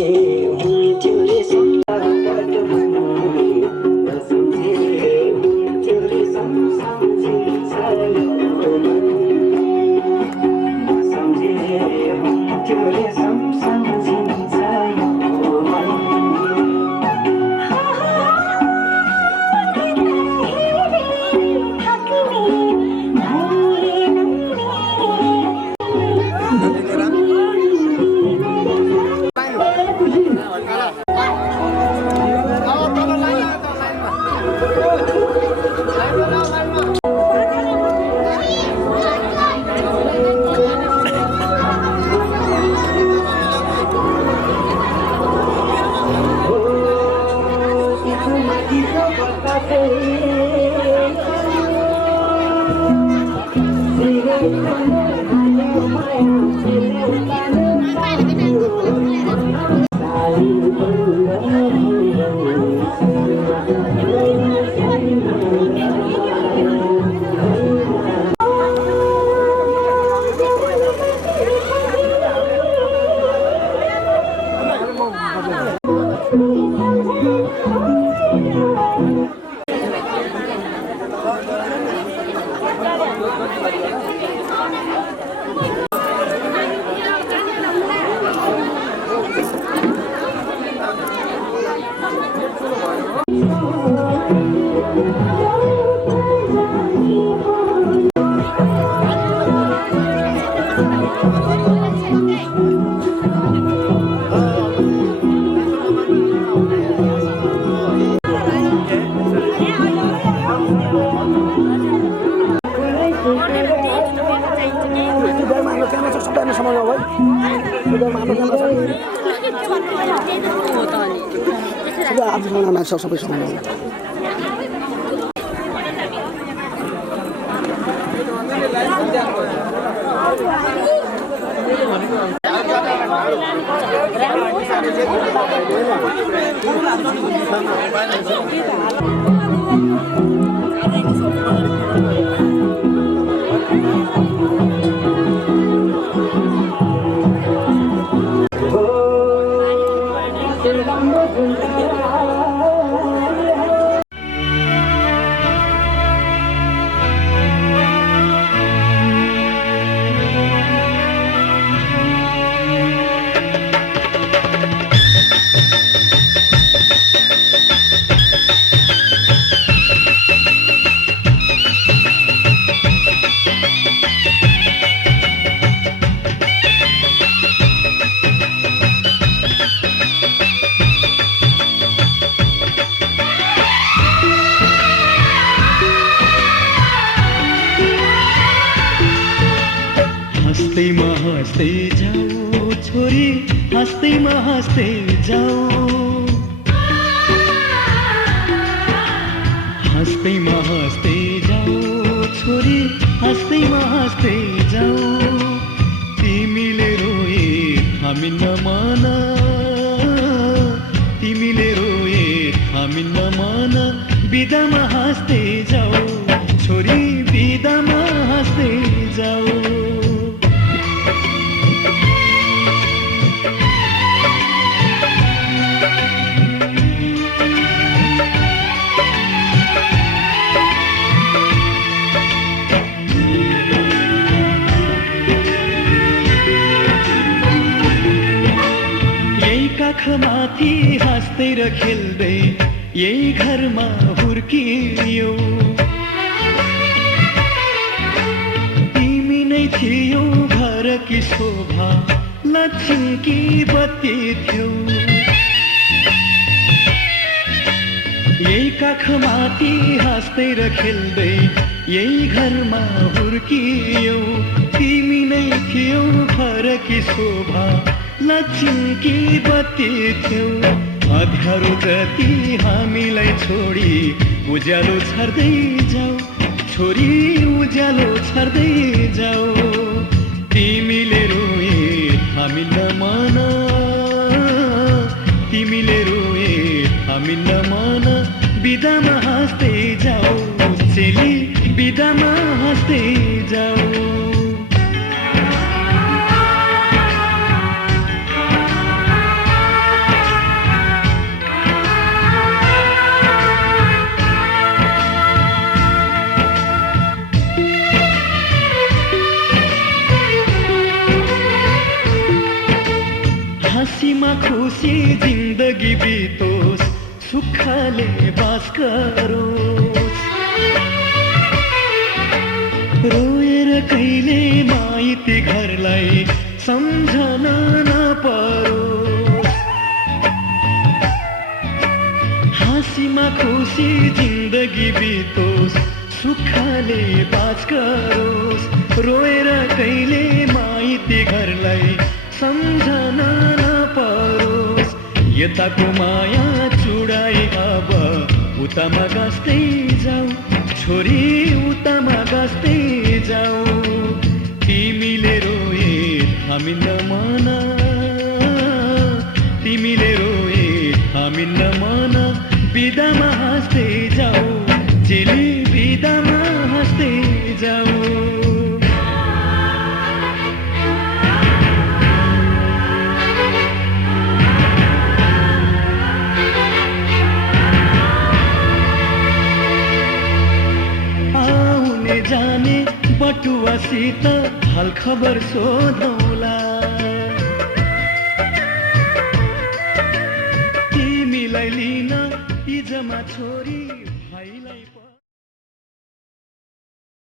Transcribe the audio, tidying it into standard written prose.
हुन्थ्यो रे सम्झे हुन्थ्यो रे सम्झिन्छ यो मन सम्झे हुन्थ्यो रे सम्झिन्छ यो मन सबै समाउनु हँस्दै जाऊ छोरी हँस्दै जाऊ हँस्दै जाऊ छोरी हँस्दै जाऊ तिमीले रोए हामी नमान तिमीले रोए हामी नमान बिदामा हाँस्दै जाऊ छोरी बिदामा हाँस्दै जाऊ माथि हाँस्दै र खेल्दै यही घरमा हुर्कियौ तिमी नै थियौ घरकी शोभा लक्ष्मीकी बत्ती थियौ यही काखमाथि हाँस्दै र खेल्दै यही घरमा हुर्कियौ तिमी नै थियौ घरकी शोभा लक्ष्मीकी बत्ती थियौ अँध्यारो जति हामीलाई छोडी उज्यालो छर्दै जाऊ छोरी उज्यालो छर्दै जाऊ तिमीले रोए हामी नमान तिमीले रोए हामी नमान बिदामा हाँस्दै जाऊ चेली बिदामा हाँस्दै जाऊ खुसी जिन्दगी बितोस् सुखले बास गरोस् रोएर कहिले माइती घरलाई सम्झना नपरोस् हाँसीमा खुसी जिन्दगी बितोस् सुखले बास गरोस् रोएर कहिले माइती घरलाई सम्झना नपरोस् यताको माया चुडाई अब उतामा गाँस्दै जाऊ छोरी उतामा गाँस्दै जाऊ तिमीले रोए थामिन्न मन तिमीले रोए थामिन्न मन बिदामा हाँस्दै जाऊ चेली बिदामा हाँस्दै जाऊ जाने बटुवासित हाल खबर सोधौला तिमीलाई लिन इजमा छोरी भाइलाई